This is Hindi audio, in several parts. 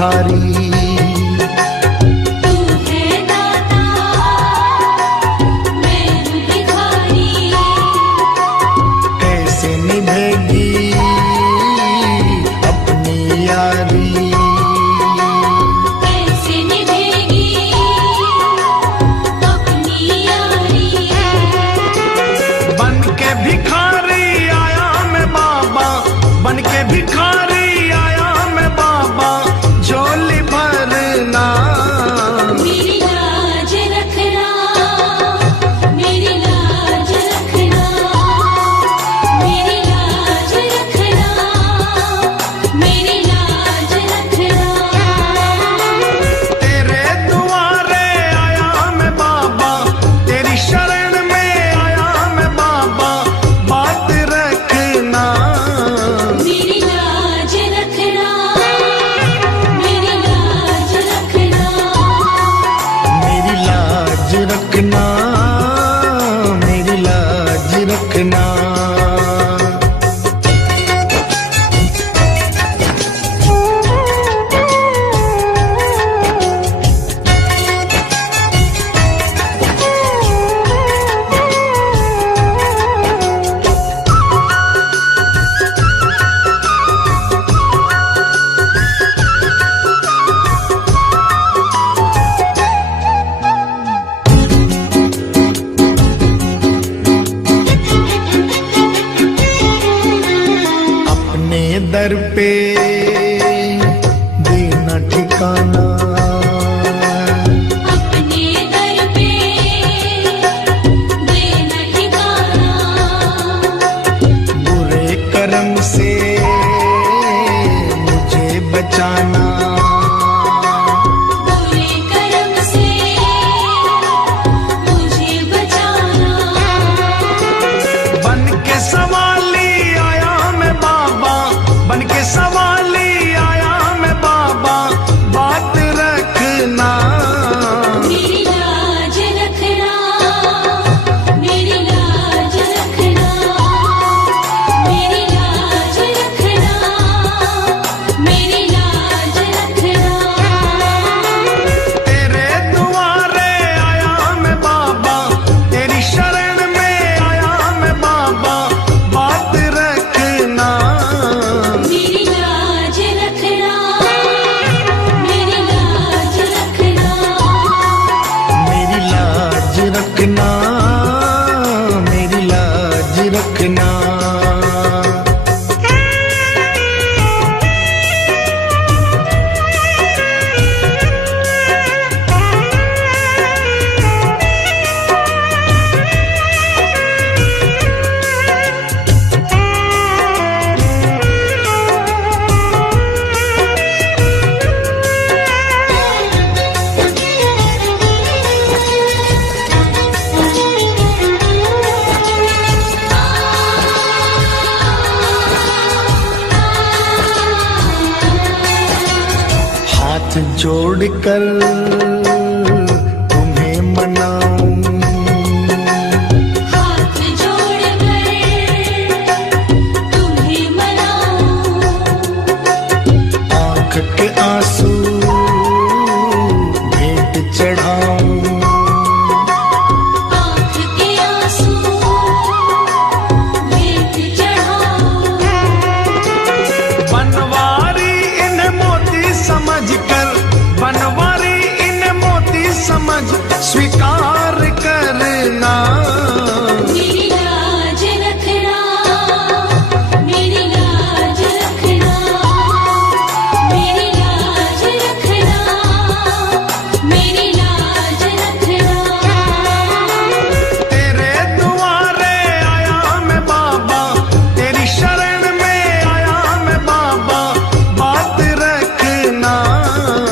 भिखारी। तू है दाता, मैं हूँ भिखारी। कैसे निभेगी अपनी यारी। कैसे निभेगी अपनी यारी। बन के भिखारी आया मैं बाबा, बन के भिखारी आया मैं बाबा, झोली भरना। मेरी लाज रखना, मेरी लाज रखना, मेरी लाज रखना, मेरी लाज रखना। तेरे दुआरे आया मैं बाबा, तेरी शरण में आया मैं बाबा, बात रखना। मेरी लाज रखना, मेरी लाज रखना, मेरी लाज रखना, मेरी लाज रखना। अपने दर पे देना ठिकाना। अपने दर पे देना ठिकाना। बुरे कर्म से मुझे बचाना। बुरे कर्म से मुझे बचाना। बन के सवाली आया मैं बाबा, बन के सवाली आया मैं बाबा, बात रखना। मेरी लाज रखना, मेरी लाज रखना, मेरी लाज रखना, मेरी लाज रखना। तेरे दुआरे आया मैं बाबा, तेरी शरण में आया मैं बाबा, बात रखना। मेरी लाज रखना, मेरी लाज रखना, मेरी लाज रखना, मेरी लाज रखना। हाथ जोड़कर तुम्हें मनाऊं। हाथ जोड़कर तुम्हें मनाऊं। आंख के आंसू भेंट चढ़ाऊं। आँख के आंसू भेंट चढ़ाऊं। बनवारी इन मोती समझ कर, बनवारी इन मोती समझ स्वीकार करना। मेरी लाज रखना, मेरी लाज रखना, मेरी लाज रखना, मेरी लाज रखना। तेरे दुआरे आया मैं बाबा, तेरी शरण में आया मैं बाबा, बात रखना।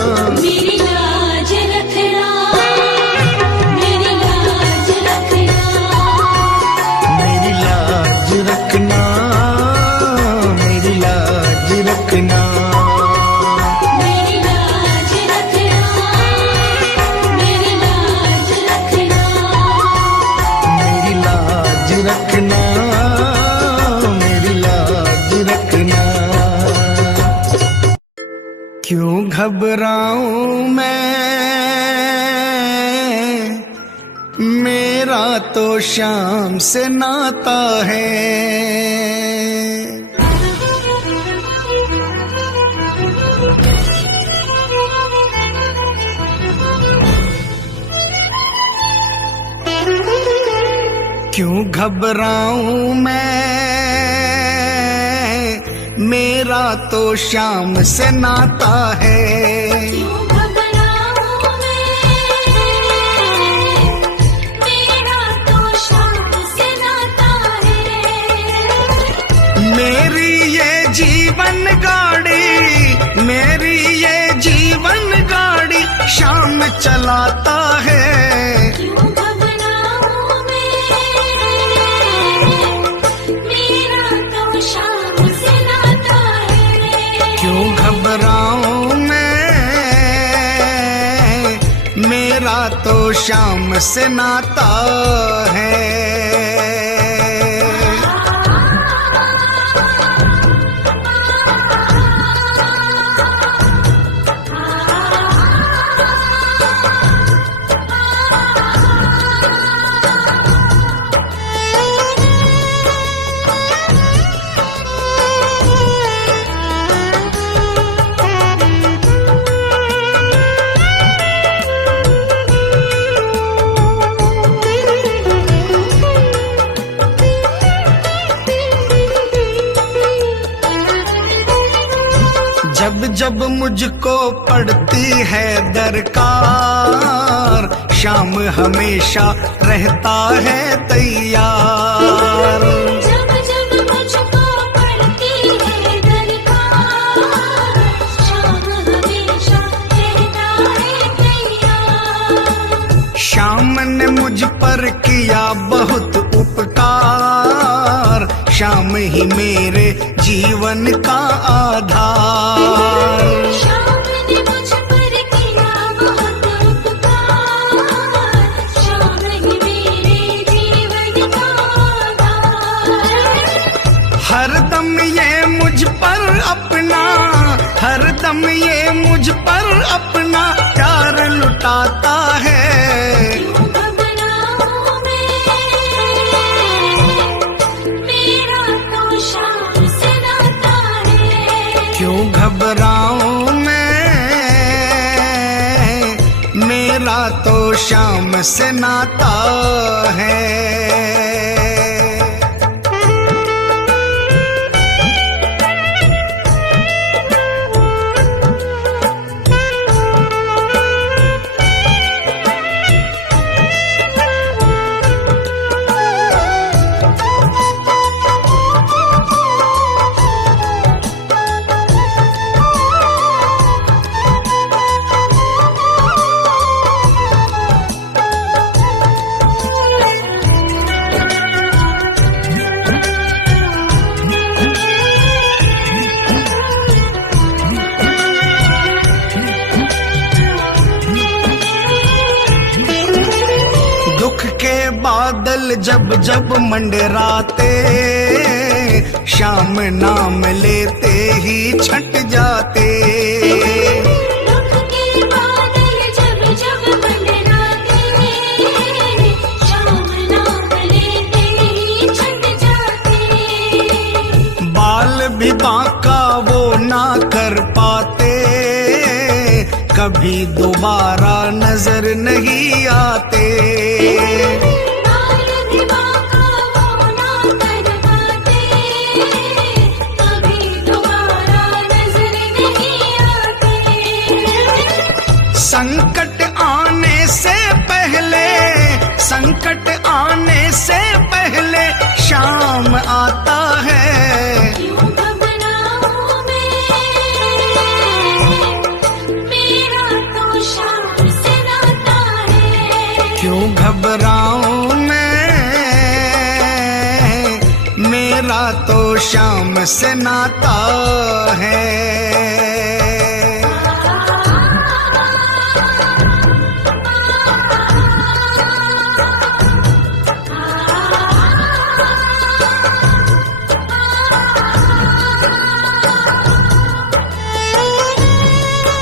क्यों घबराऊं मैं, मेरा तो शाम से नाता है। क्यों घबराऊं मैं, मेरा तो शाम से नाता है। क्यों घबराऊं मैं, मेरा तो शाम से नाता है। मेरी ये जीवन गाड़ी, मेरी ये जीवन गाड़ी शाम चलाता है। क्यों घबराऊं मैं, मेरा तो शाम से नाता है। क्यों घबराऊं मैं, मेरा तो शाम से नाता है। जब जब मुझको पड़ती है दरकार, शाम हमेशा रहता है तैयार। जब जब मुझको पड़ती है दरकार, शाम हमेशा रहता है तैयार। शाम ने मुझ पर किया बहुत उपकार, शाम ही मेरे जीवन का आधार। शाम ने मुझ पर किया बहुत उपकार, शाम ही मेरे जीवन का आधार। हरदम ये मुझ पर अपना, हरदम ये मुझ पर अपना प्यार लुटाता है। क्यों घबराऊं मैं, मेरा तो शाम से नाता है। क्यों घबराऊं मैं, मेरा तो शाम से नाता है। दुख के बादल जब जब मंडराते, शाम नाम लेते ही छट जाते। दुख के बादल जब जब मंडराते, शाम नाम लेते ही छट जाते। बाल भी बांका वो ना कर पाते, कभी दोबारा नजर नहीं आते। बाल भी बांका वो ना कर पाते, कभी दोबारा नजर नहीं आते। संकट आने से पहले, संकट आने से पहले शाम आता है। क्यों घबराऊं मैं, मेरा तो शाम से नाता है। क्यों घबराऊं मैं, मेरा तो शाम से नाता है।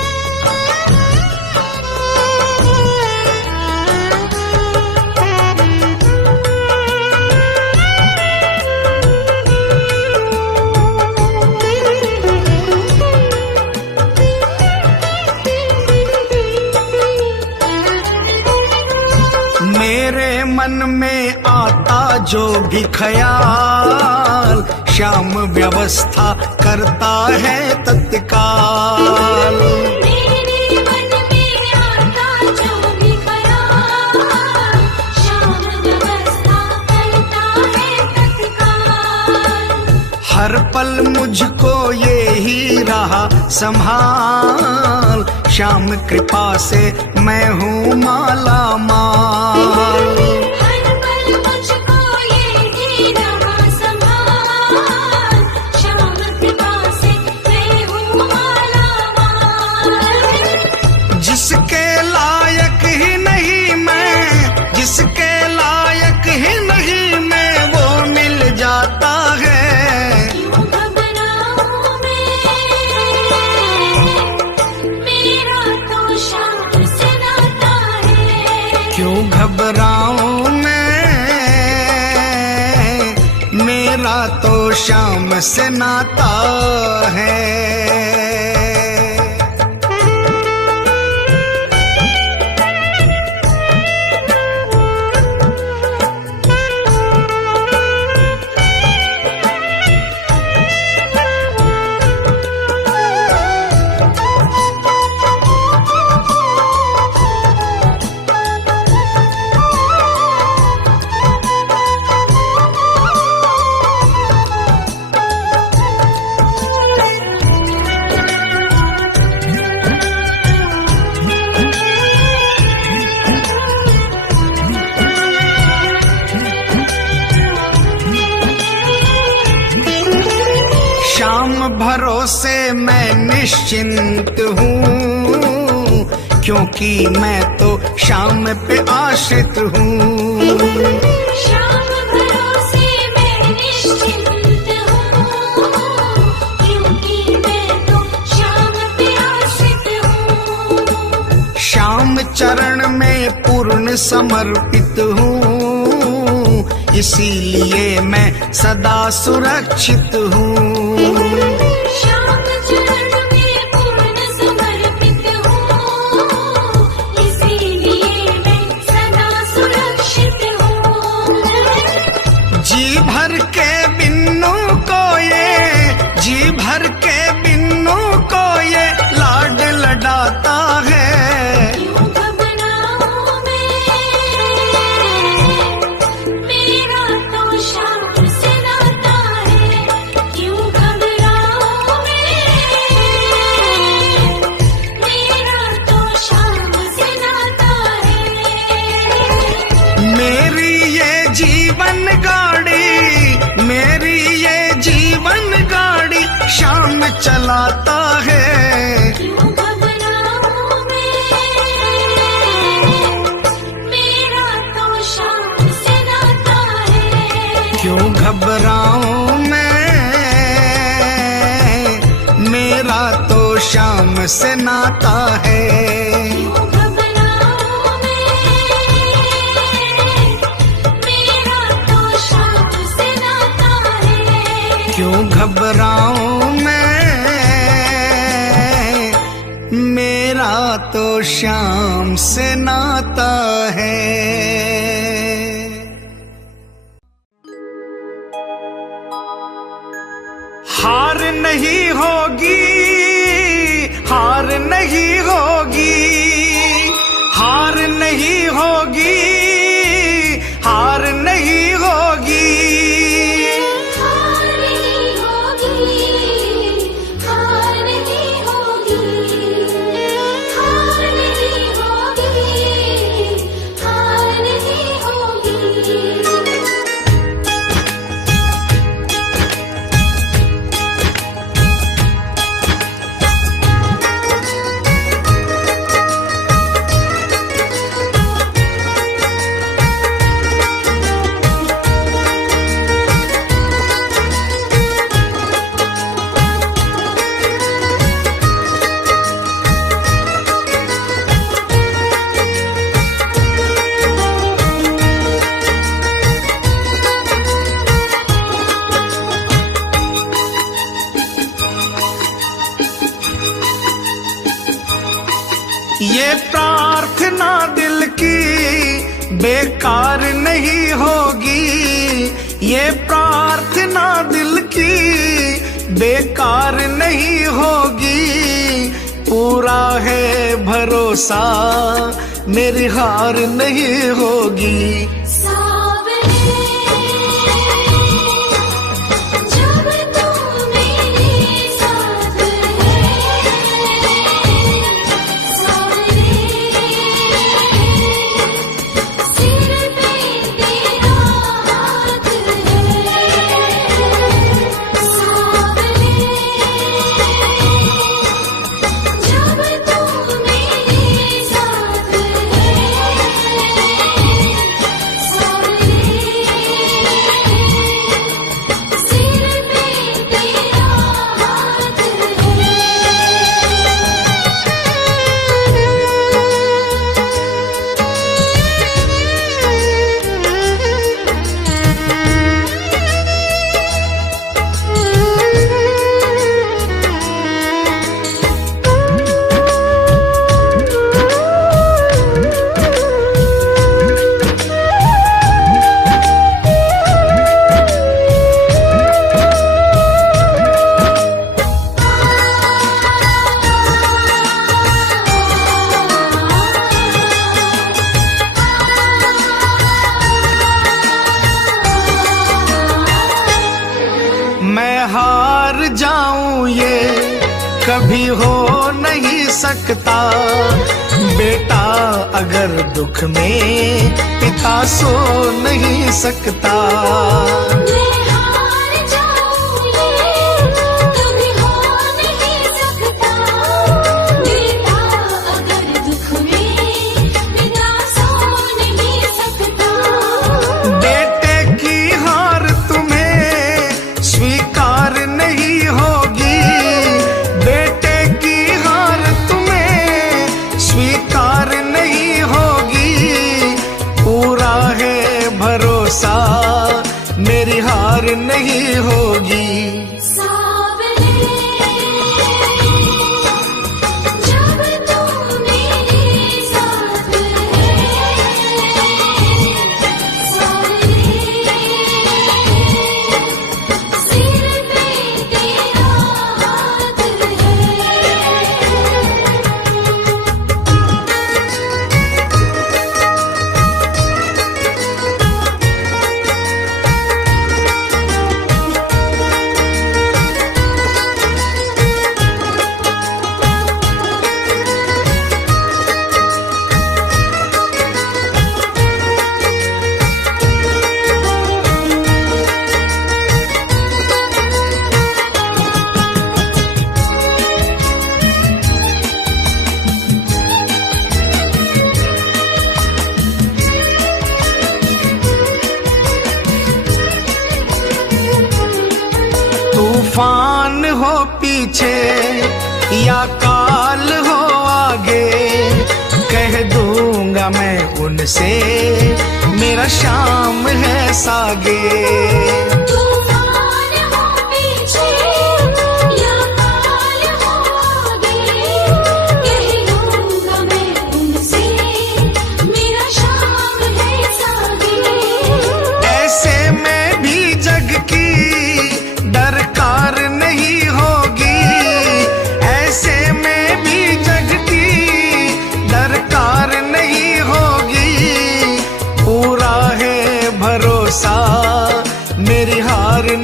में आता जो भी ख्याल, श्याम व्यवस्था करता है तत्काल। मेरे मन में आता जो भी ख्याल, श्याम व्यवस्था करता है तत्काल। हर पल मुझको ये ही रहा संभाल, श्याम कृपा से मैं हूँ माला माल। हर पल मुझको ये ही रहा संभाल, श्याम कृपा से मैं हूँ माला माल। जिसके लायक ही नहीं मैं, जिसके लायक ही नहीं मैं, वो मिल जाता है। क्यों घबराऊं मैं, मेरा तो श्याम से नाता है। क्यों घबराऊं मैं, मेरा तो श्याम से नाता है। श्याम भरोसे मैं निश्चिंत हूँ, क्योंकि मैं तो श्याम पे आश्रित हूँ। श्याम भरोसे मैं निश्चिंत हूँ, क्योंकि मैं तो श्याम पे आश्रित हूँ। श्याम चरण में पूर्ण समर्पित हूँ, इसीलिए मैं सदा सुरक्षित हूँ। श्याम चरण में पूर्ण समर्पित हूँ, इसीलिए मैं सदा सुरक्षित हूँ। जी भर के बिन्नू को ये, जी भर के बिन्नू को ये लाड लडाता है। क्यों घबराऊं मैं, मेरा तो श्याम से नाता है। क्यों घबराऊं मैं, मेरा तो श्याम से नाता है। मेरी ये जीवन गाड़ी, मेरी ये जीवन गाड़ी श्याम चलाता है। क्यों घबराऊं मैं, मेरा तो श्याम से नाता है। क्यों घबराऊं मैं, मेरा तो श्याम से नाता है। क्यों घबराऊं मैं, मेरा तो श्याम से नाता है। क्यों घबराऊं मैं, मेरा तो श्याम से नाता है। हार नहीं होगी, हार नहीं होगी, हार नहीं होगी, हार नहीं होगी। हार नहीं होगी, हार नहीं होगी, हार नहीं होगी, हार नहीं होगी। ये प्रार्थना दिल की बेकार नहीं होगी ये प्रार्थना दिल की, बेकार नहीं होगी, पूरा है भरोसा मेरी हार नहीं होगी। जब तू मेरे साथ है, सावरे सिर पे तेरा हाथ है, सावरे जब तू मेरे साथ है, सावरे सिर पे तेरा हाथ है। मैं हार जाऊं ये कभी हो नहीं सकता, बेटा अगर दुख में पिता सो नहीं सकता। मैं हार जाऊं ये कभी हो नहीं सकता, बेटा अगर दुख में पिता सो नहीं सकता। बेटे की हार तुम्हें स्वीकार नहीं होगी, बेटे की हार तुम्हें स्वीकार नहीं होगी, पूरा है भरोसा मेरी हार नहीं होगी। सावरे जब तू मेरे साथ है, सावरे सिर पे तेरा हाथ है। तूफान हो पीछे या काल हो आगे, कह दूंगा मैं उनसे मेरा शाम है सागे। तूफान हो पीछे या काल हो आगे, कह दूंगा मैं उनसे मेरा शाम है सागे। ऐसे में भी जग की दरकार नहीं होगी, ऐसे में भी जग की दरकार नहीं होगी, पूरा है भरोसा मेरी हार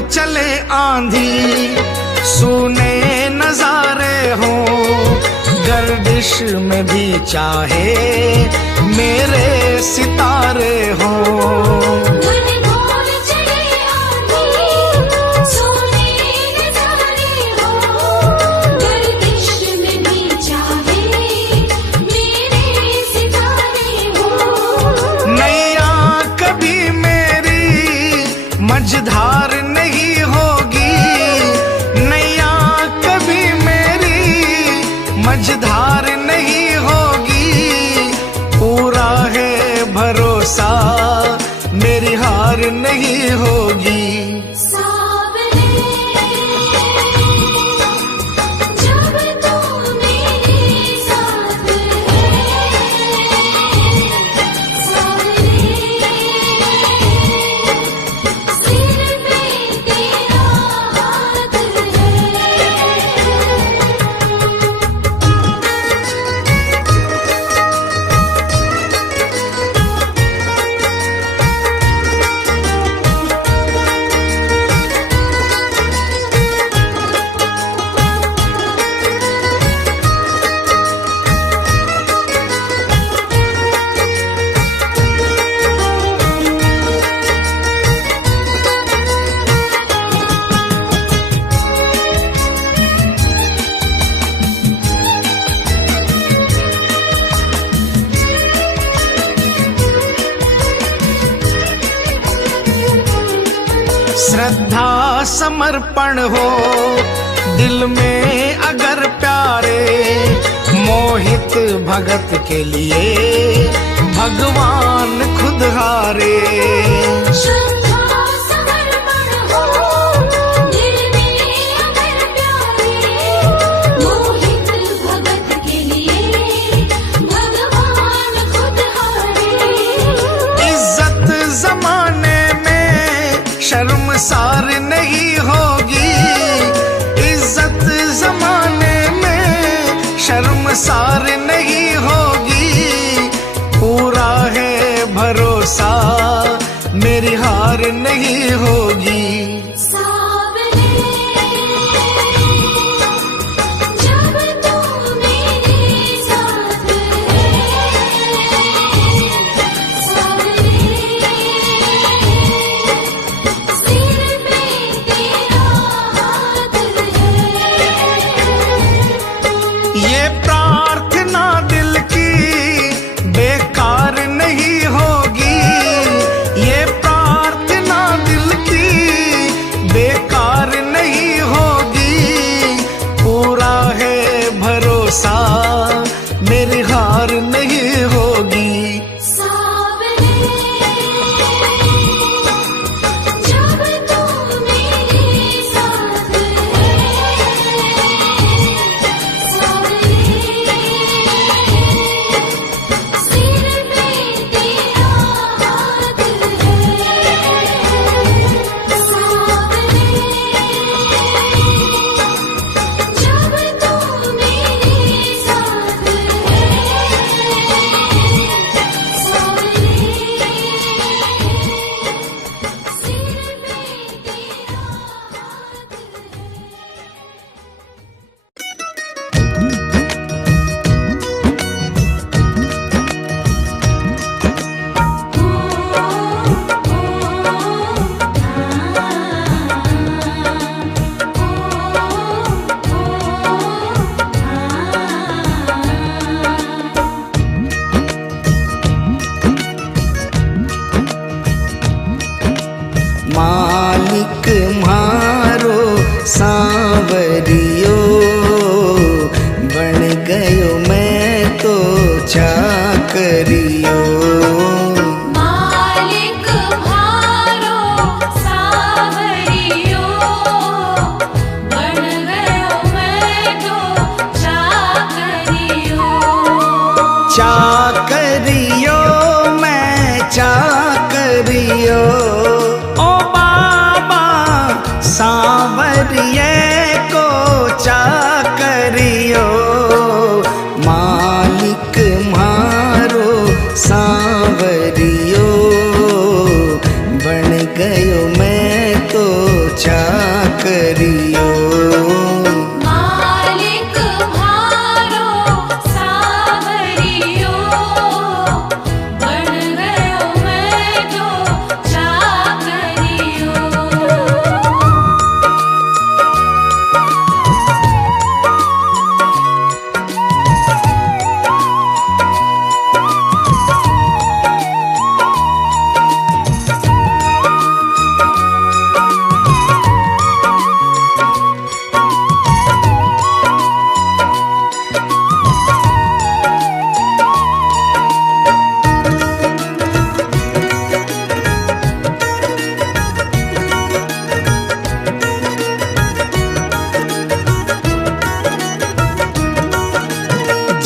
चले आंधी सुने नजारे हो, गर्दिश में भी चाहे मेरे सितारे हो। घनघोर चले आंधी सोने नजारे हो, गर्दिश में भी चाहे मेरे सितारे हो। नैया कभी मेरी मझधार नहीं होगी, नैया कभी मेरी मझधार नहीं होगी, पूरा है भरोसा मेरी हार नहीं होगी। सावरे जब तू मेरे साथ है, सावरे सिर पे तेरा हाथ है। श्रद्धा समर्पण हो दिल में अगर प्यारे, मोहित भगत के लिए भगवान खुद हारे। श्रद्धा समर्पण हो दिल में अगर प्यारे, मोहित भगत के लिए भगवान खुद हारे। इज्जत जमाने में शर्मसार नहीं होगी, इज्जत जमाने में शर्मसार नहीं होगी, पूरा है भरोसा मेरी हार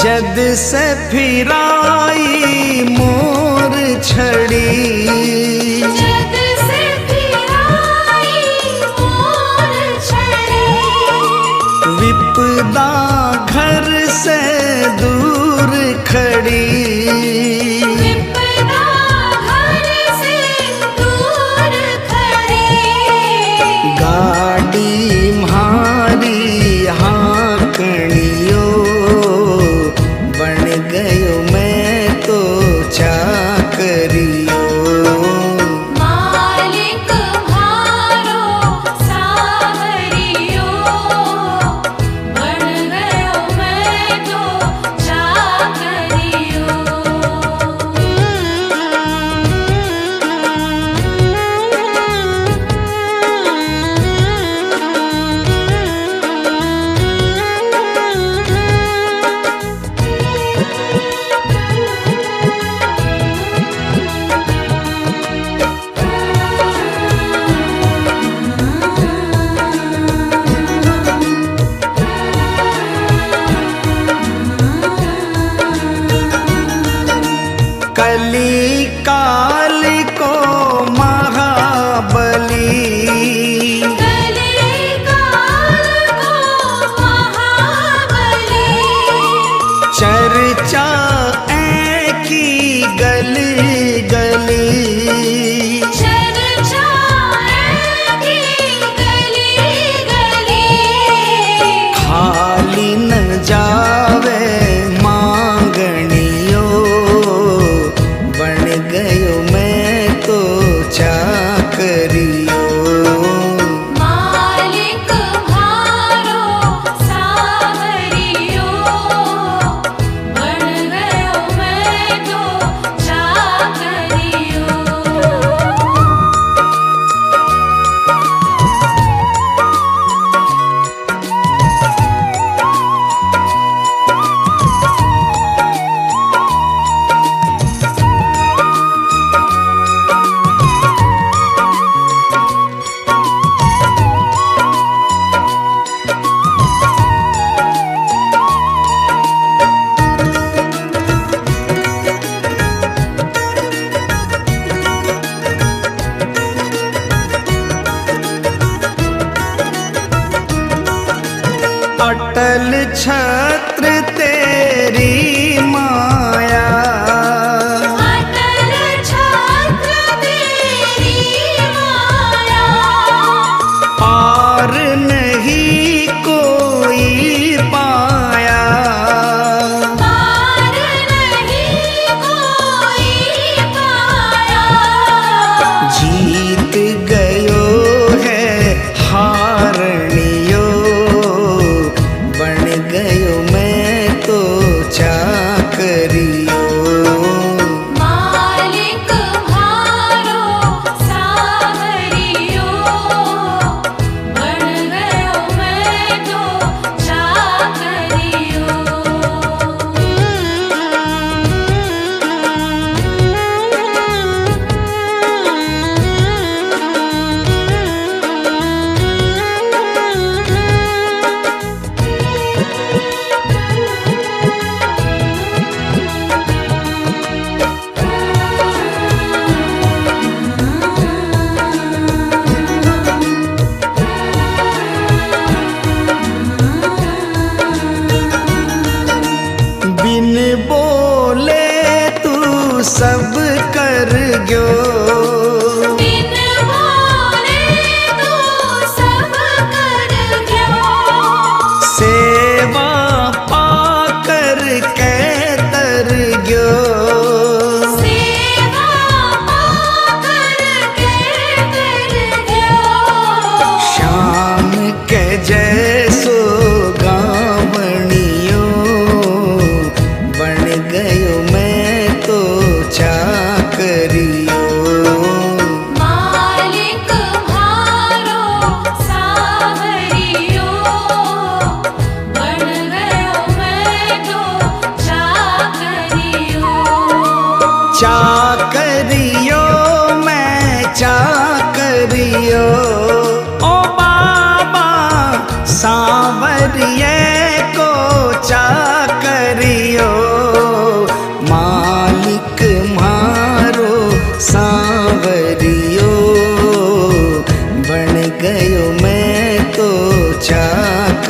जद से फिराई मोर छड़ी, जद से फिराई मोर छड़ी, विपदा घर से दूर खड़ी, विपदा घर से दूर खड़ी, गाड़ी म्हारी हाँकणियो, बन गयो मैं तो चाकरियो। मालिक म्हारो सावरियो, बन गयो मैं तो चाकरियो। कली काल को महाबली, कली काल को महाबली, चर्चा ऐ की गली गली, चर्चा की गली गली, खाली न जावे मांगणियो, बन गयो मैं तो चाकरियो। मालिक म्हारो सावरियो, बन गयो मैं तो चाकरियो। अटल छत्र तेरी माया, अटल छत्र तेरी माया, पार नहीं कोई पाया, पार नहीं कोई पाया, जीत गयो है हारनियो, बन गयो मैं तो चाकरियो। मालिक म्हारो सावरियो, बन गयो मैं तो चाकरियो। बिन बोले तू सब कर गयो, बिन बोले तू सब कर गयो, सेवा पाकर के तर गयो, सेवा पाकर के कर गयो, शाम के जैसो गावणियो, बन गयो मैं तो चाकरियो।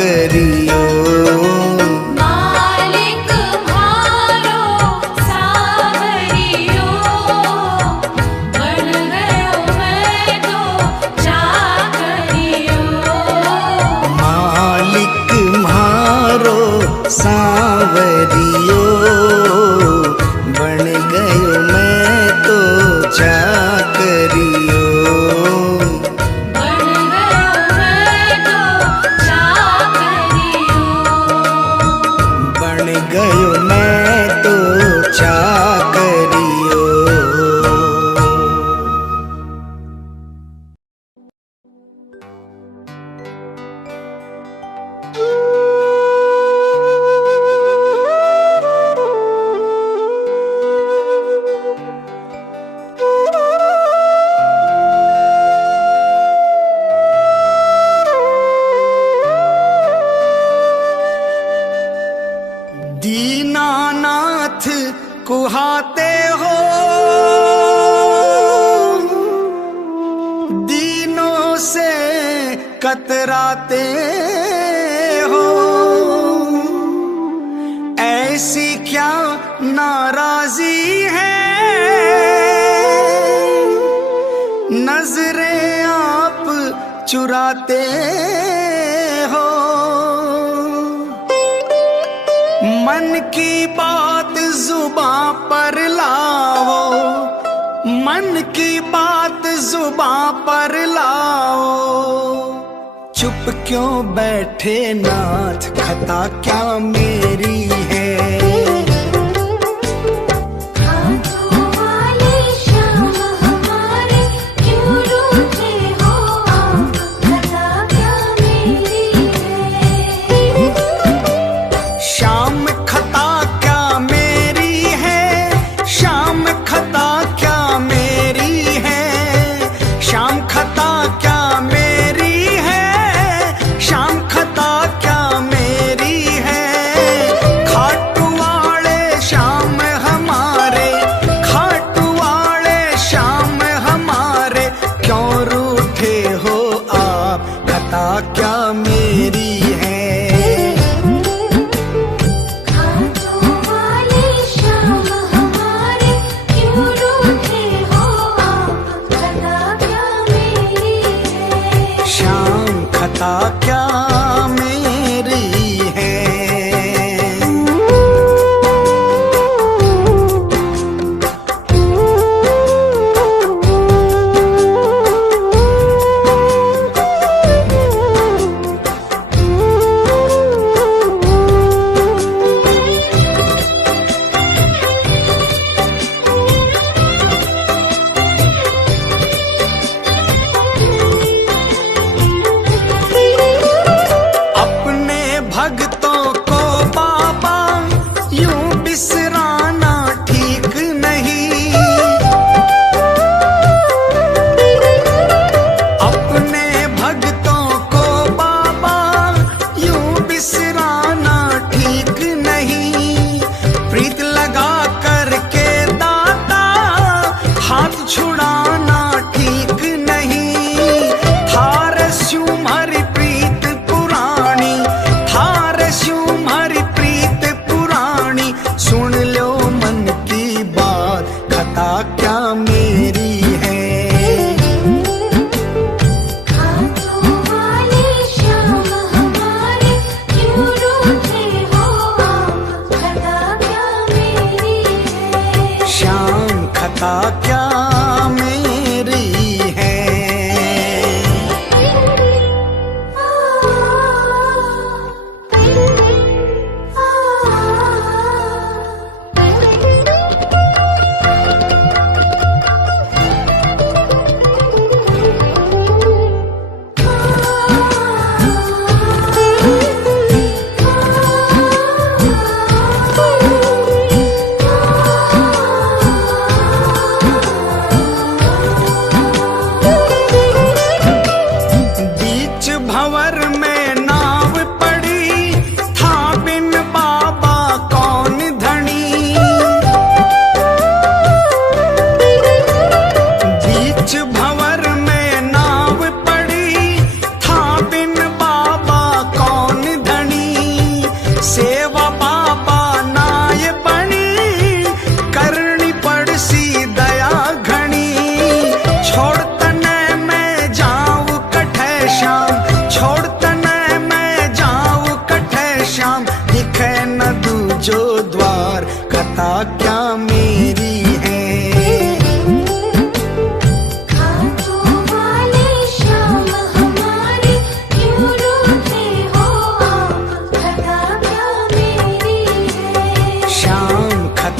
करियो। मालिक म्हारो सावरियो, बन गयो मैं तो चाकरियो। मालिक म्हारो सावरियो, बन गयो मैं तो चाकरियो। बन गयो मैं तो चाकरियो। बन गयो मैं तो चाकरियो। दीनानाथ कुहाते हो, दीनों से कतराते हो। ऐसी क्या नाराजी है, नजरें आप चुराते हो। मन की बात जुबां पर लाओ, मन की बात जुबां पर लाओ। चुप क्यों बैठे नाथ, खता क्या मेरी है। हाथों वाले श्याम हमारे क्यों रूठे हो आप, खता क्या मेरी है। शाम खता क्या मेरी है, शाम खता क्या मेरी है। शाम खता क्या मेरी है, शाम खता क्या मेरी है। खाटू वाले श्याम हमारे, खाटू वाले श्याम हमारे क्यों रूठे हो आप, खता क्या मेरी है। हाथों वाले श्याम हमारे क्यों रूठे हो आप, खता क्या मेरी है। शाम खता क्या मेरी है। अपने भक्तों को बाबा यूं बिसराना ठीक नहीं। अपने भक्तों को बाबा यूं बिसराना ठीक नहीं। प्रीत लगा करके दाता हाथ छुड़ाना ठीक नहीं। थार स्यूम हरि प्रीत पुरानी, थार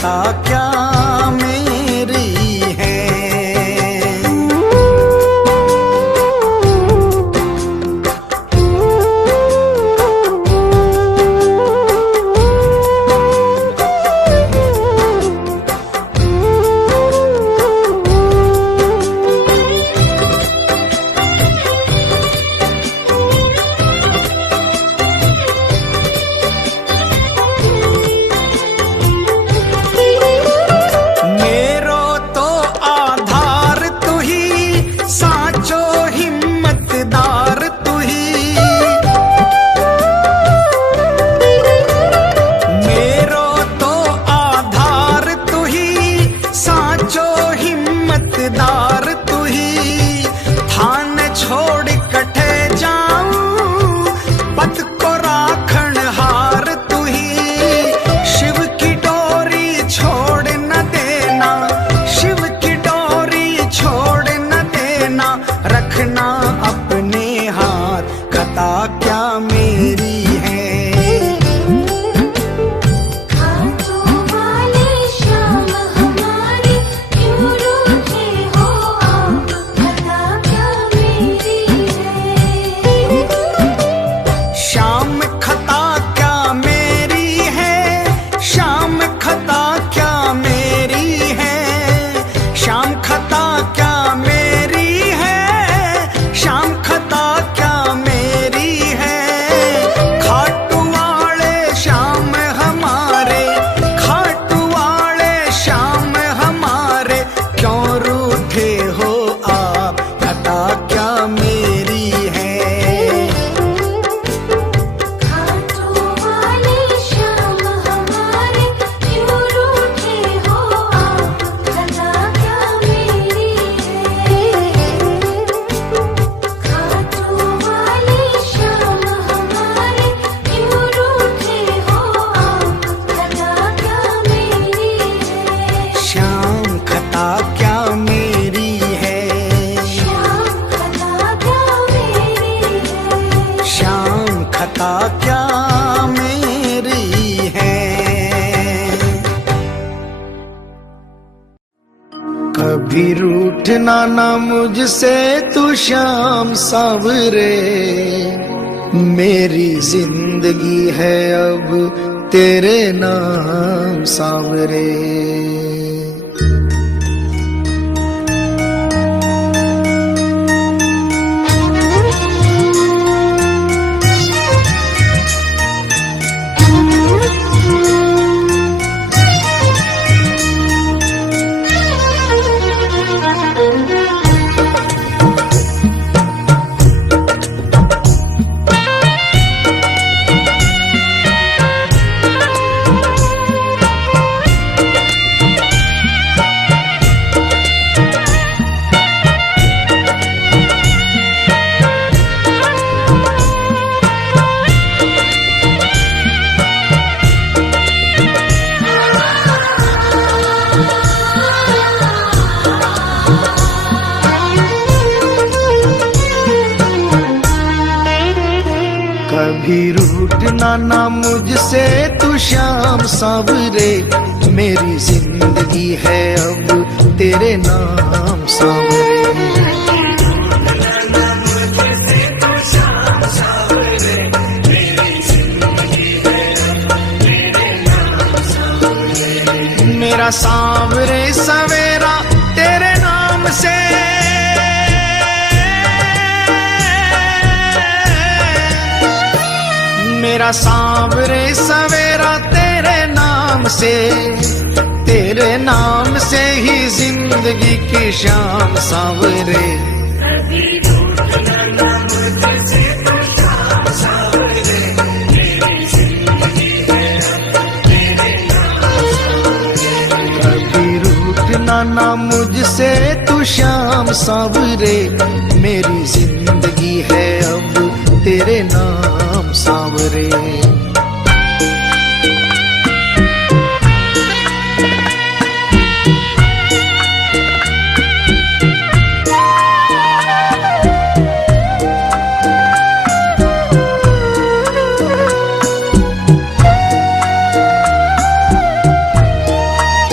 खता क्या मेरी है। कभी रूठना ना मुझसे तू श्याम सावरे, मेरी जिंदगी है अब तेरे नाम सावरे। कभी रूठना ना मुझसे तू श्याम सावरे, मेरी जिंदगी है अब तेरे नाम सावरे। मेरा सांवरे सवेरा तेरे नाम से, मेरा सांवरे सवेरा तेरे नाम से, तेरे नाम से ही जिंदगी की शाम सांवरे। कभी रूठना ना मुझसे तू श्याम सांवरे, मेरी जिंदगी है अब तेरे नाम सांवरे।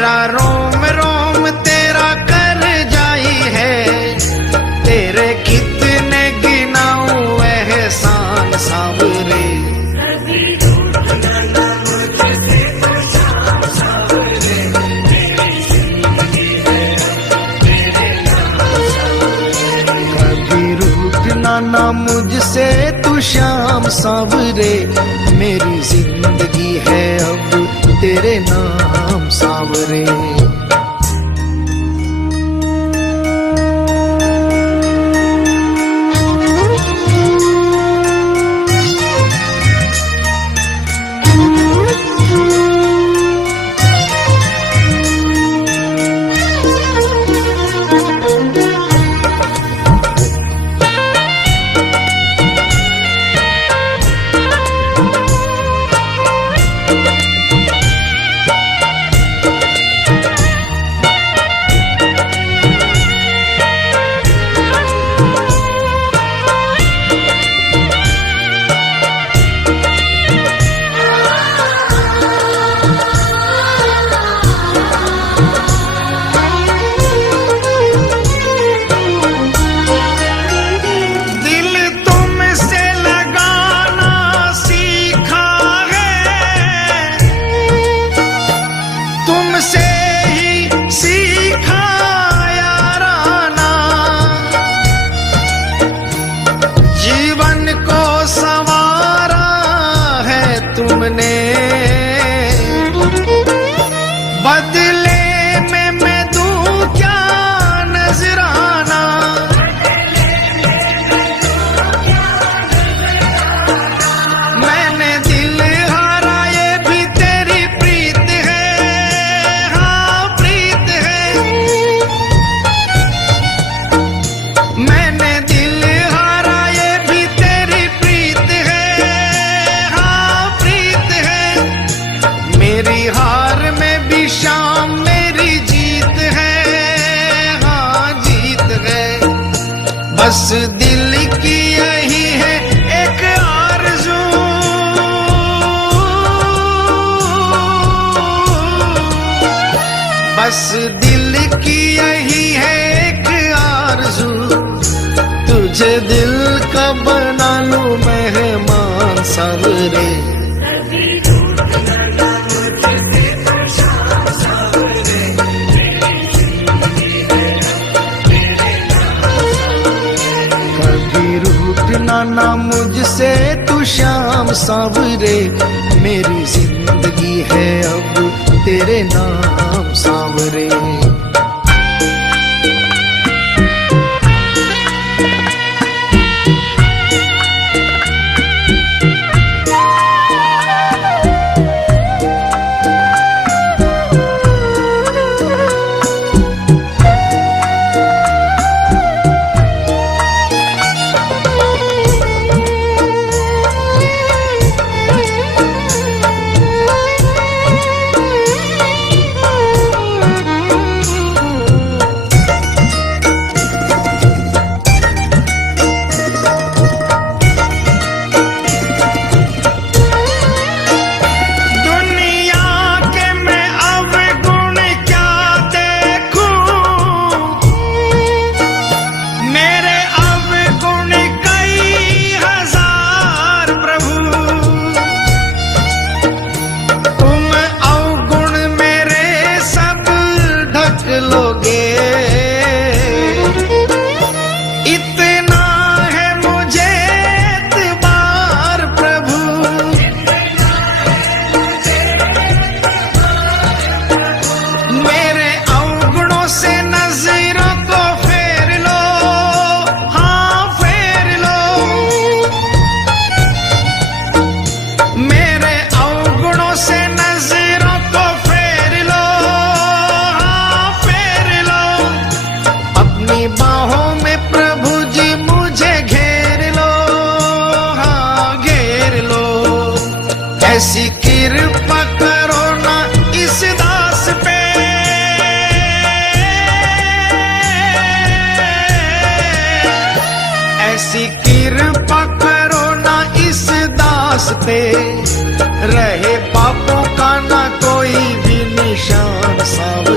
मेरा रोम रोम तेरा कर जाई है, तेरे कितने गिनाऊं एहसान सांवरे। ना मुझसे तू शाम सांवरे, मेरी जिंदगी है अब तेरे नाम सांवरे। तुमने बदले में मैं दूं क्या नजराना, मैंने दिल हारा ये भी तेरी प्रीत है, हाँ प्रीत है। मैंने दिल हारा ये भी तेरी प्रीत है, मेरी हार में भी शाम मेरी जीत है, हाँ जीत है। बस दिल की यही है एक आरज़ू, बस दिल की यही है एक आरज़ू, तुझे दिल का बना लूं मेहमान सांवरे। ना मुझसे तू शाम सांवरे, मेरी जिंदगी है अब तेरे नाम सांवरे। ऐसी कृपा करो ना इस दास पे, ऐसी कृपा करो ना इस दास पे, रहे पापों का ना कोई भी निशान सा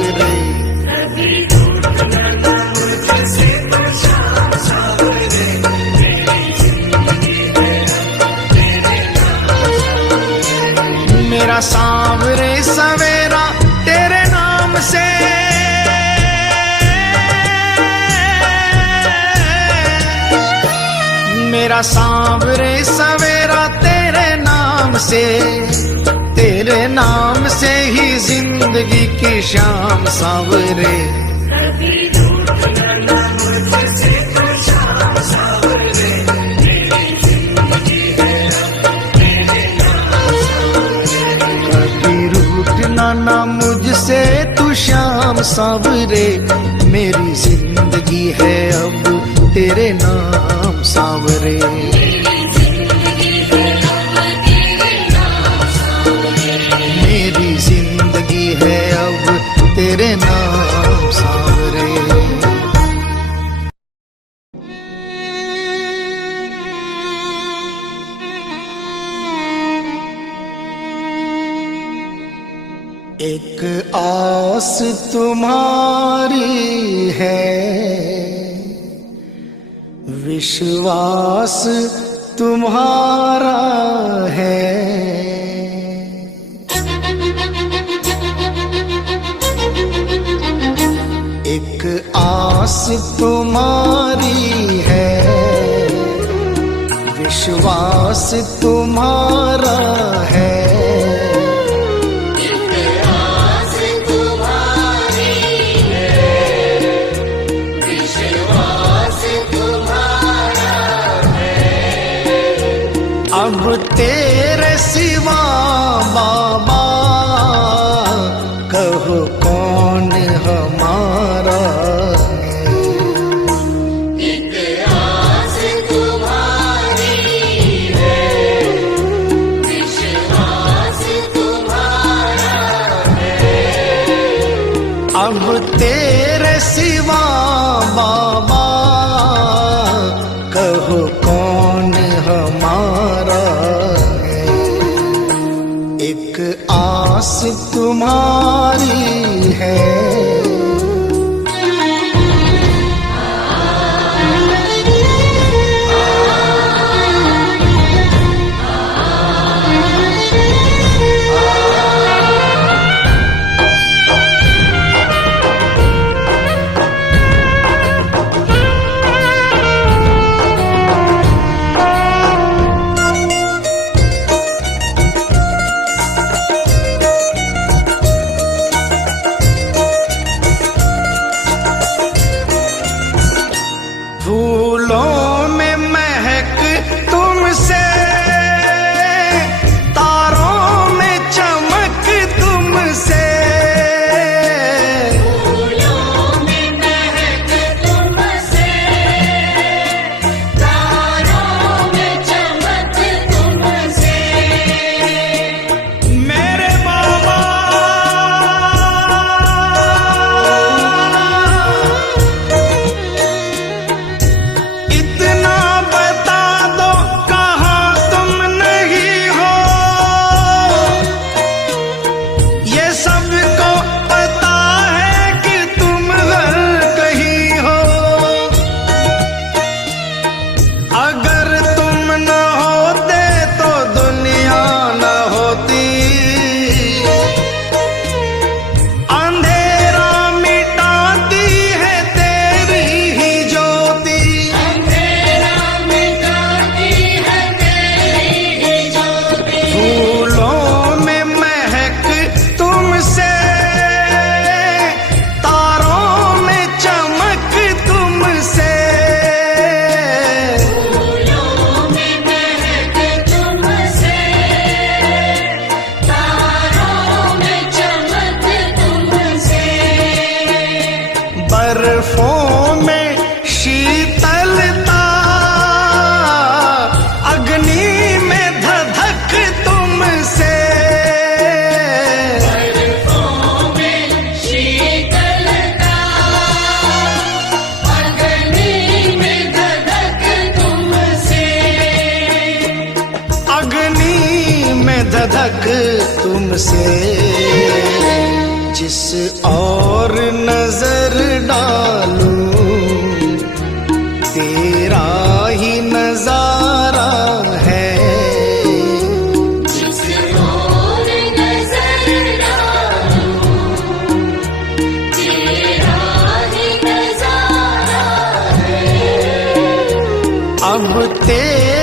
मेरा सांवरे सवेरा तेरे नाम से ही जिंदगी की शाम सांवरे। कभी रूठना ना मुझसे तो शाम सांवरे, मेरी जिंदगी है अब तेरे नाम सांवरे। कभी रूठना ना मुझसे तू शाम सांवरे, मेरी जिंदगी है अब तेरे नाम सांवरे। मेरी जिंदगी है अब तेरे नाम सांवरे। एक आस तुम्हारी है, विश्वास तुम्हारा है। एक आस तुम्हारी है, विश्वास तुम्हारा है। अब तेरे सिवा बाबा कहो कौन हमारा है। एक आस तुम्हारी है, विश्वास तुम्हारा है। अब तेरे सिवा बाबा कहो कौन हमारा है। एक आस तुम्हारी है। फूलों में महक तुमसे, तारों में चमक तुमसे। फूलों में महक तुमसे, तारों में चमक तुमसे। मेरे बाबा इतना बता दो कहाँ तुम नहीं हो, ये सबको पता है कि तुम हर कहीं हो। अगर तुम न होते तो दुनिया न होती, अंधेरा मिटाती है तेरी ही ज्योति। अंधेरा मिटाती है तेरी ही ज्योति। फूलों में महक तुमसे, तारों में चमक तुमसे। फूलों में महक तुमसे, तारों में चमक तुमसे। बर्फों में शीतलता, अग्नि में धधक तुमसे। बर्फों में शीतलता, अग्नि में धधक तुमसे। अग्नि में धधक तुमसे। जिस और नजर डालूं तेरा ही नजारा है। जिस ओर नजर डालूं, तेरा ही नजारा है। अब तेरे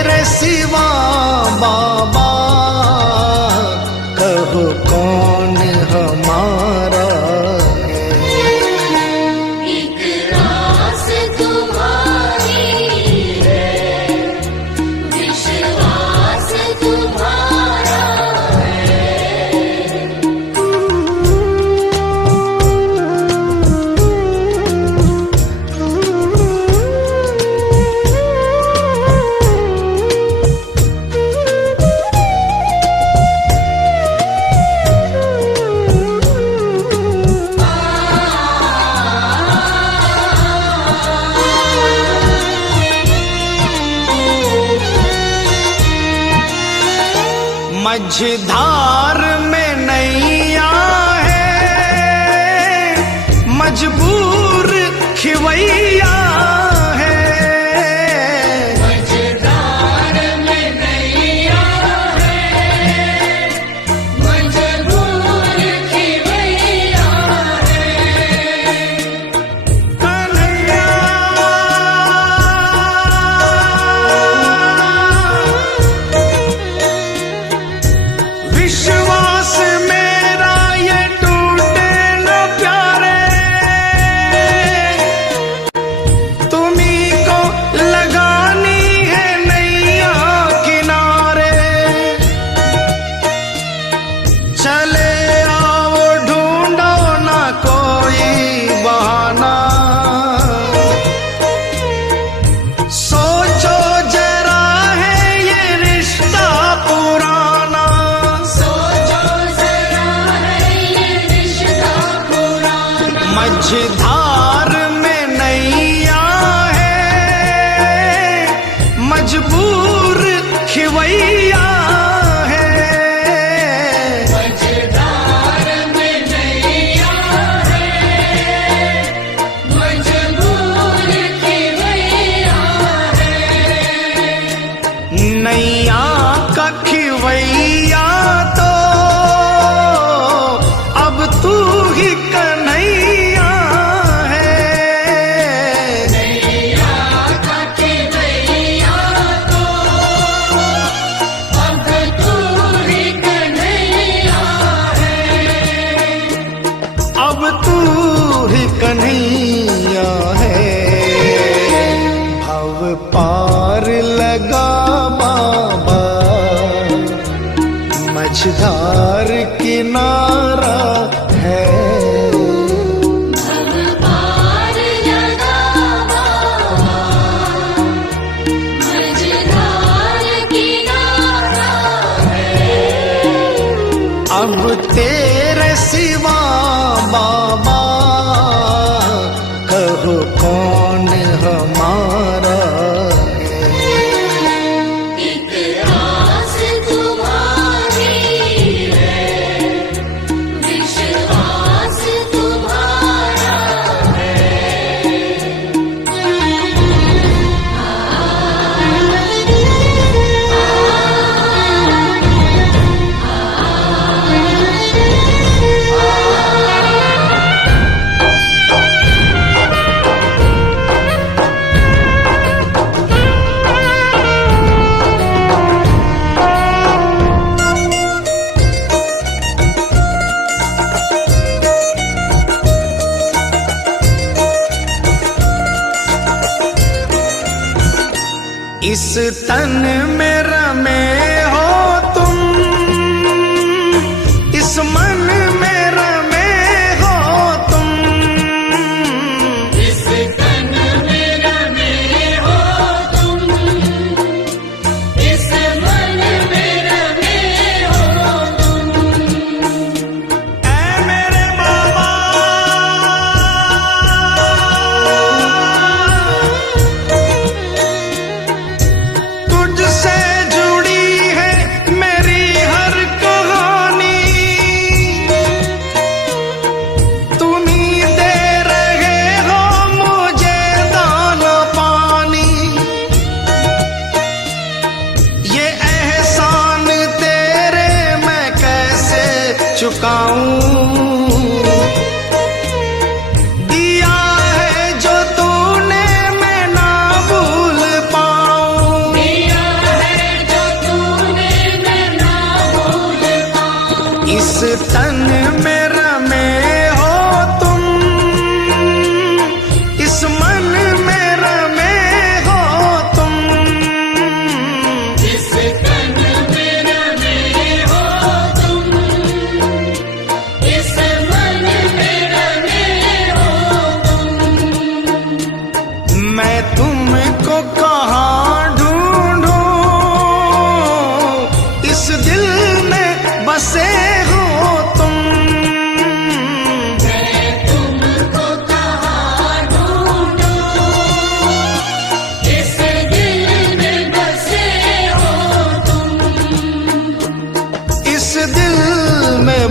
मझधार में नैया है, मजबूर खिवैया है। मझधार में नैया है, मजबूर खिवैया है। कन्हैया विश्वास मेरा ये टूटे न प्यारे, तुम्ही को लगानी है नैया किनारे। चले आओ ढूंढो ना कोई बहाना, सोचो जरा है ये रिश्ता पुराना। सोचो जरा है ये रिश्ता पुराना। मझधार में नैया है, मजबूर खिवैया है। मझधार में नैया है, मजबूर खिवैया है। नैया का खिवैया तो अब तू ही कन्हैया है। नैया का खिवैया तो अब तू ही कन्हैया है। अब तू ही कन्हैया है। भव पार लगा बाबा, मझधार किनारा है। भव पार लगा बाबा, मझधार किनारा है। अब तेरे सिवा बाबा, कहो कौन हमारा है। एक आस तुम्हारी है, विश्वास तुम्हारा इस तन में रमे हो तुम, इस मन में रमे हो तुम। इस तन में रमे हो तुम, इस मन में रमे हो तुम। ऐ मेरे बाबा, तुझसे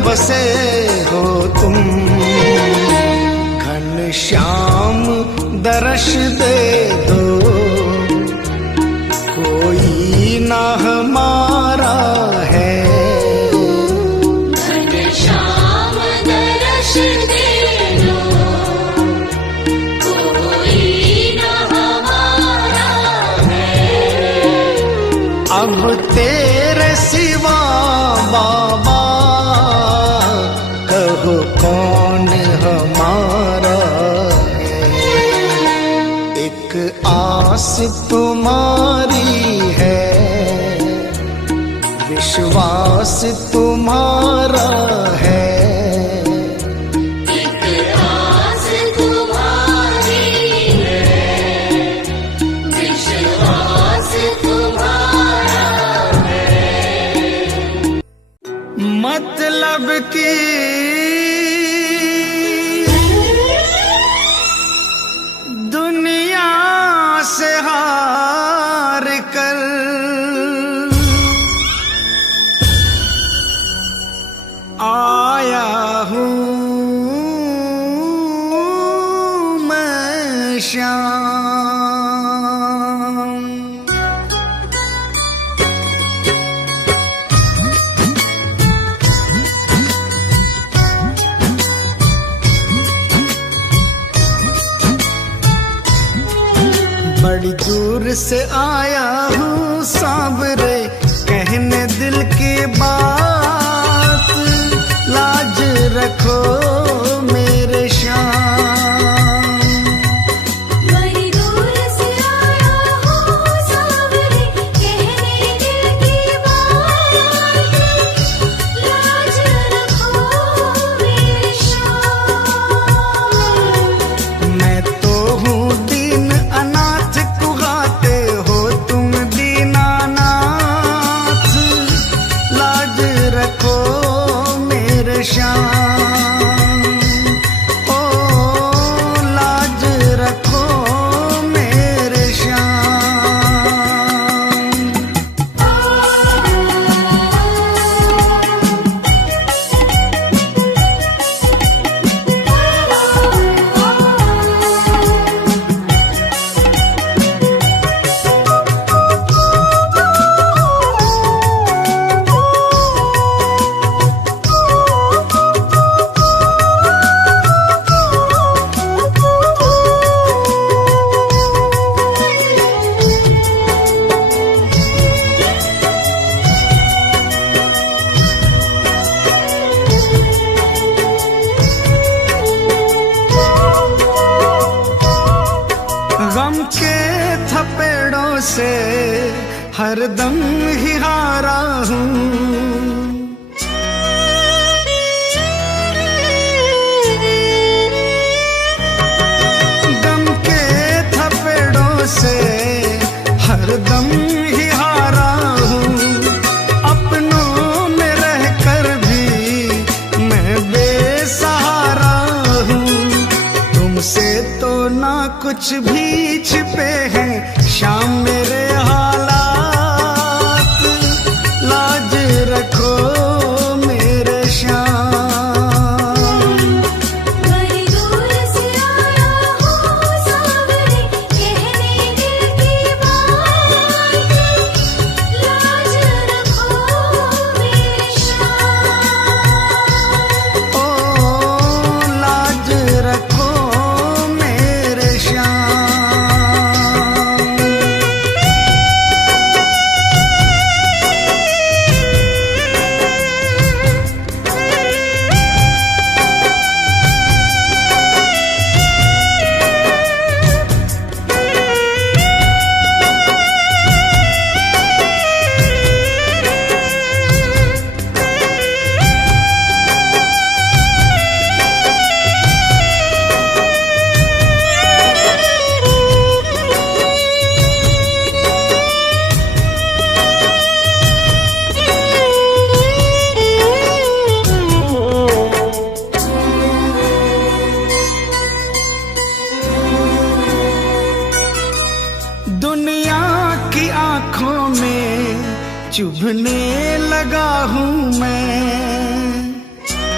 बसे हो तुम, घनश्याम दर्श दे दो, कोई ना हमारा है। घनश्याम दर्श दे दो, कोई न हमारा है। अब तेरे सिवा बाबा कहो कौन हमारा है। एक आस तुम्हारी है, विश्वास तुम्हारा है। एक आस तुम्हारी है, विश्वास तुम्हारा है। मतलब की दुनिया से हार कर आया हूँ मैं श्याम। बड़ी दूर से आया हूँ सांवरे, कहने दिल की बात, लाज रखो मेरे श्याम। बड़ी दूर से आया हूँ सांवरे, कहने दिल की बात, लाज रखो मेरे श्याम। मैं तो हूँ दीन अनाथ, कुहाते हो तुम दीनानाथ, लाज रखो मेरे श्याम। ओ लाज रखो मेरे श्याम। गम के थपेड़ों से हरदम ही हारा हूँ, गम के थपेड़ों से हरदम ही हारा हूँ। अपनों में रहकर भी मैं बेसहारा हूँ, तुमसे तो ना कुछ भी छिपे हैं शाम मेरे हालात, लाज रखो मेरे श्याम। बड़ी दूर से आया हूँ सांवरे, कहने दिल की बात, लाज रखो मेरे श्याम। ओ लाज रखो मेरे श्याम। चुभने लगा हूँ मैं,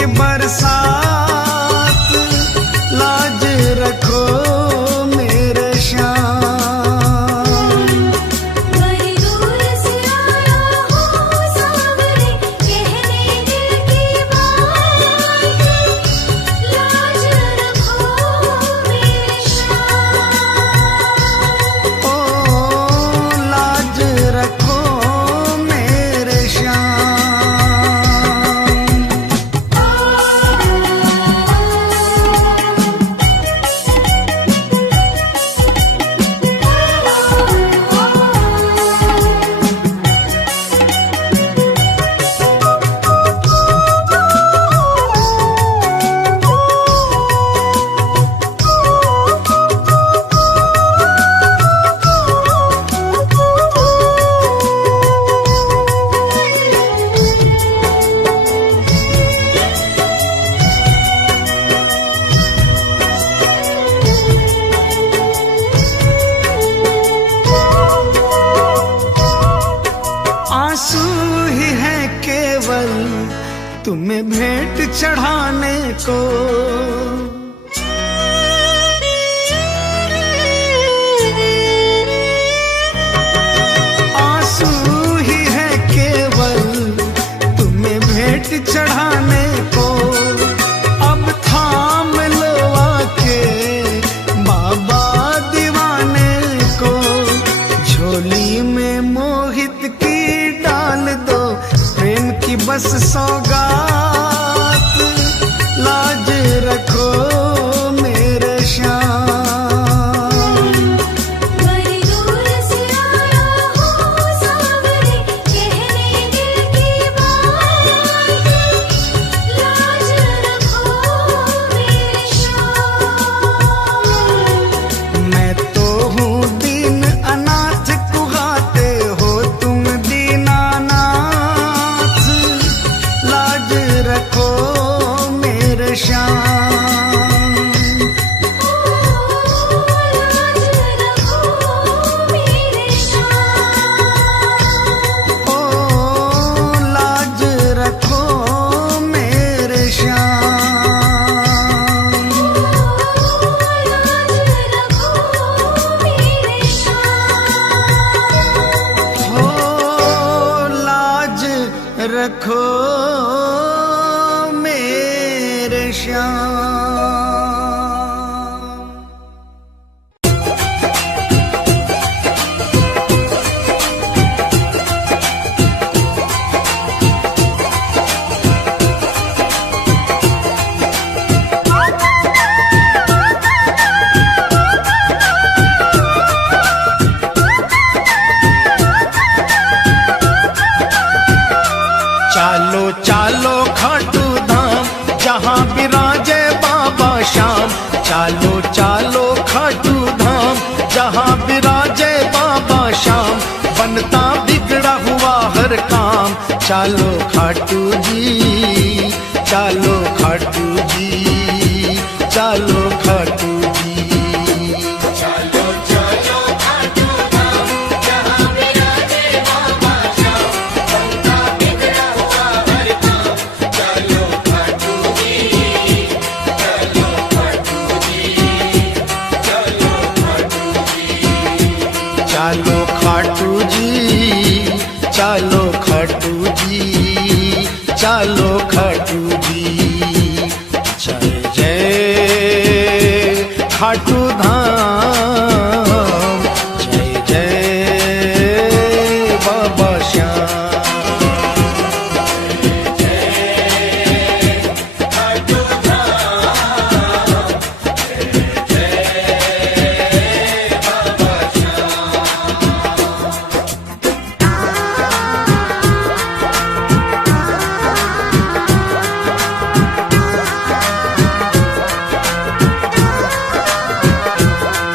बरसात, लाज रखो मेरे श्याम। बड़ी दूर से आया हूँ सावरे, कहने दिल की बात, लाज रखो मेरे श्याम। ओ लाज रखो मेरे श्याम। आंसू ही है केवल तुम्हें भेंट चढ़ाने को, आंसू ही है केवल तुम्हें भेंट चढ़ाने को। अब थाम लो आके बाबा दीवाने को, झोली में मोहित की डाल दो प्रेम की बस सौगात, लाज रखो मेरे श्याम। बड़ी दूर से आया हूँ सावरे, कहने दिल की बात, लाज रखो मेरे श्याम। मैं तो हूँ दीन अनाथ, कुहाते हो तुम दीनानाथ, लाज रखो मेरे श्याम। लाज रखो मेरे श्याम। ओ लाज रखो मेरे श्याम। चालो चालो खाटू धाम, जहाँ विराजे बाबा श्याम। चालो चालो खाटू धाम, जहाँ विराजे बाबा श्याम। बनता बिगड़ा हुआ हर काम, चालो खाटू जी, चालो खाटू जी, चालो खाटू जी। चालो खाटू जी, चालो खाटू जी, चालो खाटू जी। जय जय खाटू धाम, जय जय बाबा श्याम।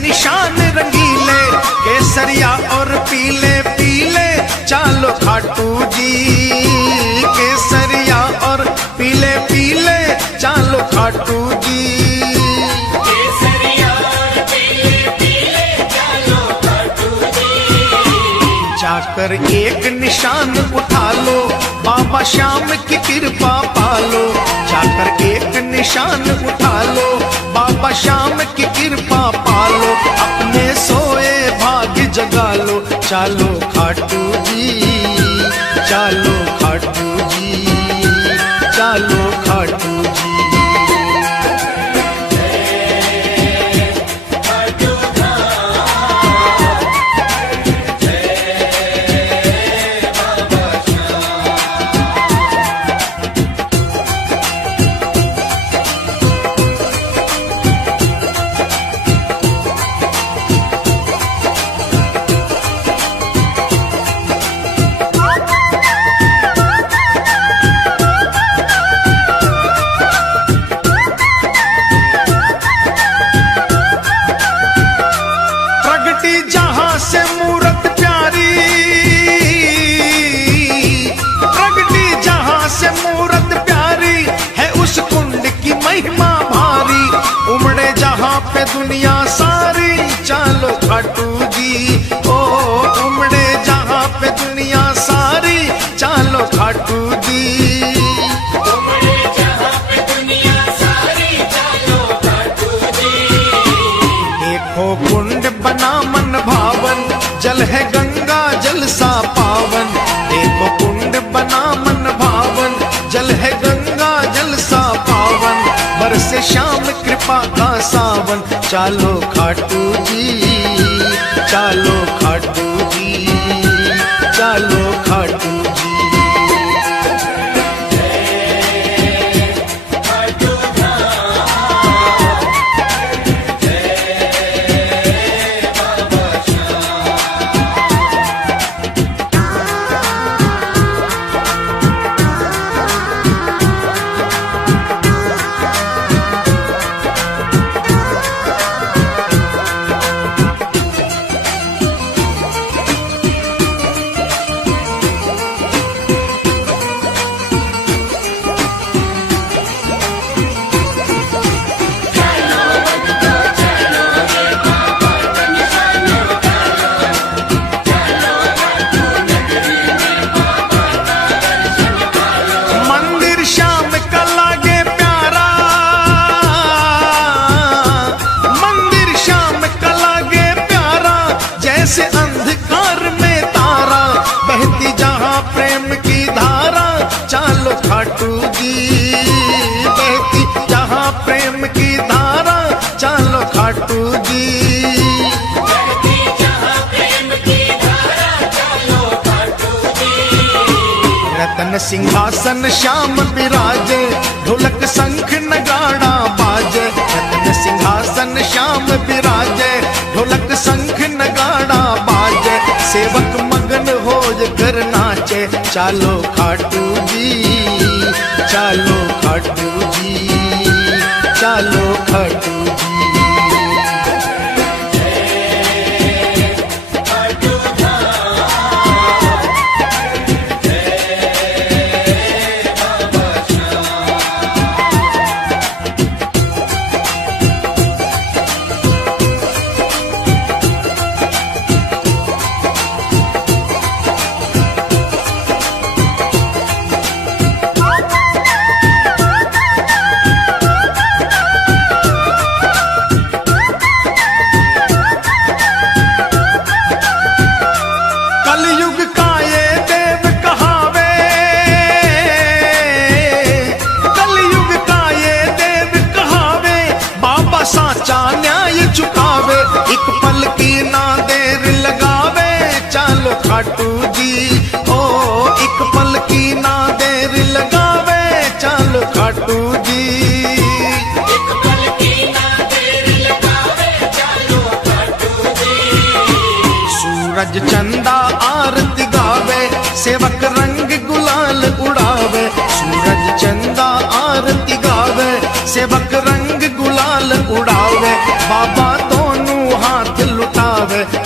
निशान रंगीले, केसरिया और पीले पीले चालो खाटू जी। केसरिया और पीले पीले चालो खाटू जी। जाकर एक निशान उठा लो, बाबा श्याम की कृपा पालो। जाकर एक निशान उठा लो, बाबा श्याम की कृपा पालो। अपने सोए भाग्य जगा लो, चालो खाटू जी, चालो खाटू जी, चालो खाटू जी। जहां से मूरत प्यारी, प्रगटी जहां से मूरत प्यारी है, उस कुंड की महिमा भारी। उमड़े जहां पे दुनिया सारी, चालो खाटू जी। ओ उमड़े जहां पे दुनिया सारी, चालो खाटू जी। कुंड बना मन भावन, जल है गंगा जल सा पावन। देखो कुंड बना मन भावन, जल है गंगा जल सा पावन। बरसे श्याम कृपा का सावन, चालो खाटू जी, चालो खाटू जी, चालो खाटू जी। जैसे अंधकार में तारा, बहती जहां प्रेम की धारा, चालो खाटू जी। बहती जहां प्रेम की धारा, चालो खाटू जी। बहती जहां प्रेम की धारा, चालो खाटू जी। रतन सिंहासन श्याम विराजे, ढोलक शंख नगाड़ा बाजे। रतन सिंहासन श्याम विराजे, ढोलक शंख नगाड़ा बाजे। सेवक मगन हो कर नाचे, चालो खाटू जी, चालो खाटू जी, चालो खाटू जी। साचा न्याय चुकावे, एक पल की ना देर लगावे, चालो खाटू जी। ओ एक पल की ना देर लगावे, चालो खाटू जी। एक पल की ना देर लगावे, चालो खाटू जी। सूरज चंदा आरती गावे, सेवक रंग गुलाल उड़ावे। सूरज चंदा आरती गावे, सेवक रंग गुलाल उड़ावे। बाबा दोनों हाथ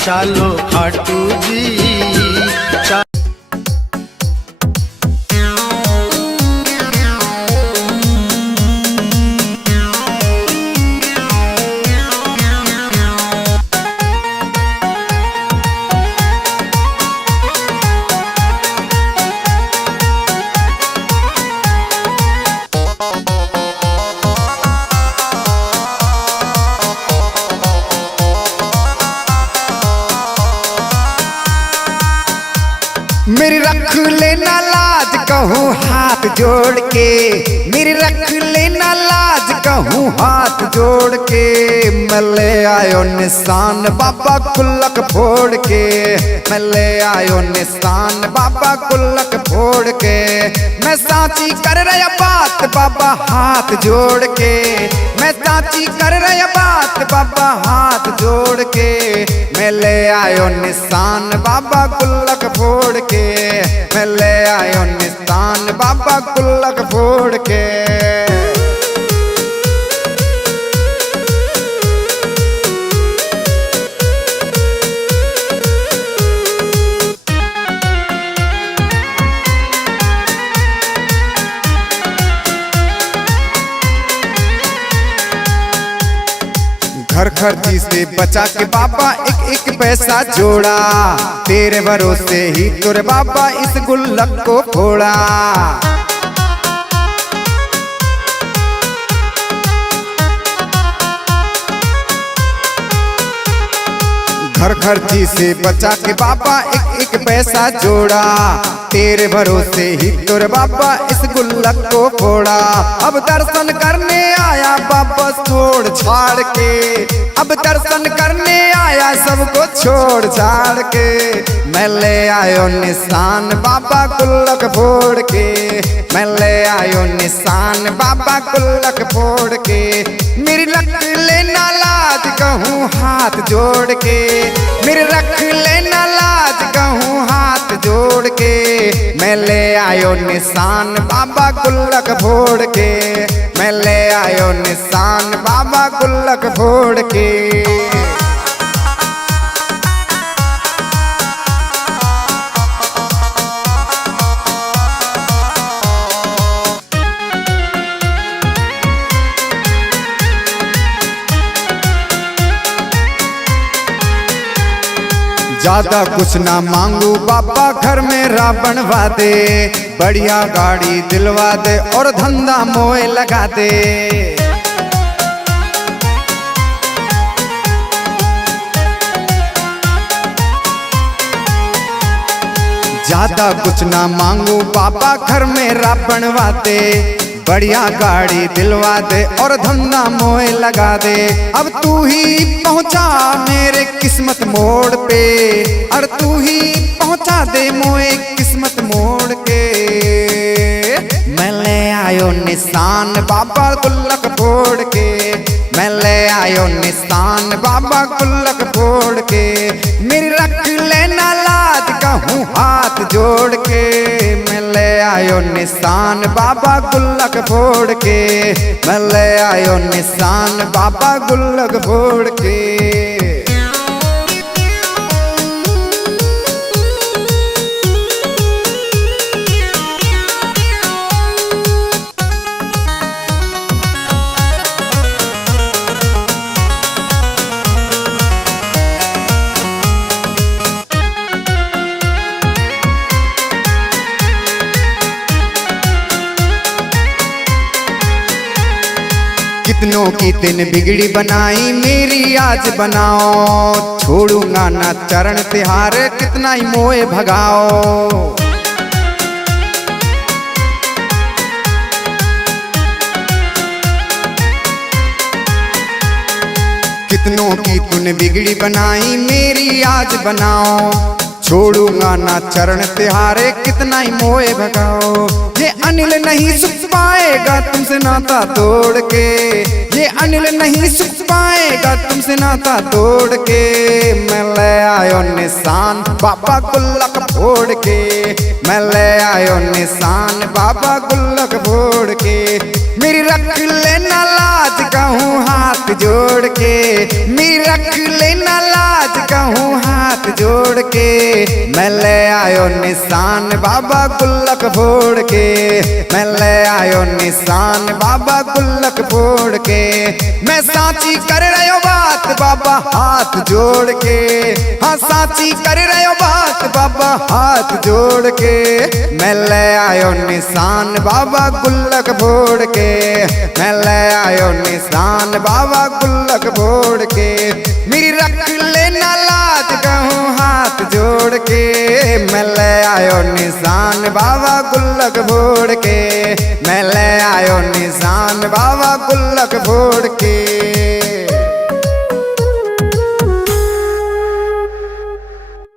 चालो खाटू जी मेरी रख लेना लाज कहूँ हाथ जोड़ के, मेरी रख लेना लाज कहूँ हाथ जोड़ के। मैं ले आयो निशान बाबा गुल्लक फोड़ के, मैं ले आयो निशान बाबा गुल्लक फोड़ के। मैं साची कर रहा बात बाबा हाथ जोड़ के, मैं साची कर रहा बात बाबा हाथ जोड़ के। मैं ले आयो निशान बाबा गुल्लक फोड़ के, मैं ले आयो निशान बाबा गुल्लक फोड़ के। घर खर्ची से बचा के बाबा एक एक पैसा जोड़ा, तेरे भरोसे ही तुर बाबा इस गुल्लक को फोड़ा। घर खर्ची से बचा के बाबा एक एक पैसा जोड़ा, तेरे भरोसे ही तुर बाबा इस गुल्लक को फोड़ा। अब दर्शन करने आया बाबा छोड़ छाड़ के, अब दर्शन करने आया सबको छोड़ छाड़ के। मैं ले आयो निशान बाबा गुल्लक फोड़ के, मैं ले आयो निशान बाबा गुल्लक फोड़ के। मेरी रख लेना लाज कहूँ हाथ जोड़ के, मेरी रख लेना लाज कहूँ हाथ जोड़ के। मैं ले आयो निशान बाबा गुल्लक फोड़ के, मैं ले आयो निशान बाबा गुल्लक फोड़ के। ज्यादा कुछ ना मांगू बाबा घर मेरा बनवा दे, बढ़िया गाड़ी दिलवा दे और धंधा मोए लगा दे। ज्यादा कुछ ना मांगू बाबा घर मेरा बनवा दे, बढ़िया गाड़ी दिलवा दे और धंधा मोए लगा दे। अब तू ही पहुंचा मेरे किस्मत मोड़ पे, और तू ही पहुंचा दे मोए किस्मत मोड़ के। मैं ले आयो निशान बाबा गुल्लक फोड़ के, मैं ले आयो निशान बाबा गुल्लक फोड़ के। मेरी रख लेना लाज कहूँ हाथ जोड़ के, मैं ले आयो निशान बाबा गुल्लक फोड़ के, मैं ले आयो निशान बाबा गुल्लक फोड़ के। कितनों की दिन बिगड़ी बनाई मेरी आज बनाओ, छोड़ूंगा ना चरण तिहार कितना ही मोए भगाओ। कितनों की तूने बिगड़ी बनाई मेरी आज बनाओ, छोड़ूंगा ना चरण तिहारे कितना ही मोए भगाओ। ये अनिल नहीं सुख पाएगा तुमसे नाता तोड़ के, ये अनिल नहीं सुख पाएगा तुमसे नाता तोड़ के। मैं ले आयो निशान बाबा गुल्लक फोड़ के, मैं ले आयो निशान बाबा गुल्लक फोड़ के। मेरी रख लेना लाज कहूँ हाथ जोड़ के, मेरी रख लेना लाज कहूँ हाथ हाथ जोड़ के मैं ले आयो निशान बाबा गुल्लक फोड़ के, मैं ले आयो निशान बाबा गुल्लक फोड़ के। मैं साची कर रहो बात बाबा हाथ जोड़ के, हाँ साची कर रहो बात बाबा हाथ जोड़ के। मैं ले आयो निशान बाबा गुल्लक फोड़ के, मैं ले आयो निशान बाबा गुल्लक फोड़ के। मेरी रख लेना लाज कहूँ हाथ जोड़ के, मैं ले आयो निशान बाबा गुल्लक फोड़ के, मैं ले आयो निशान बाबा गुल्लक फोड़ के।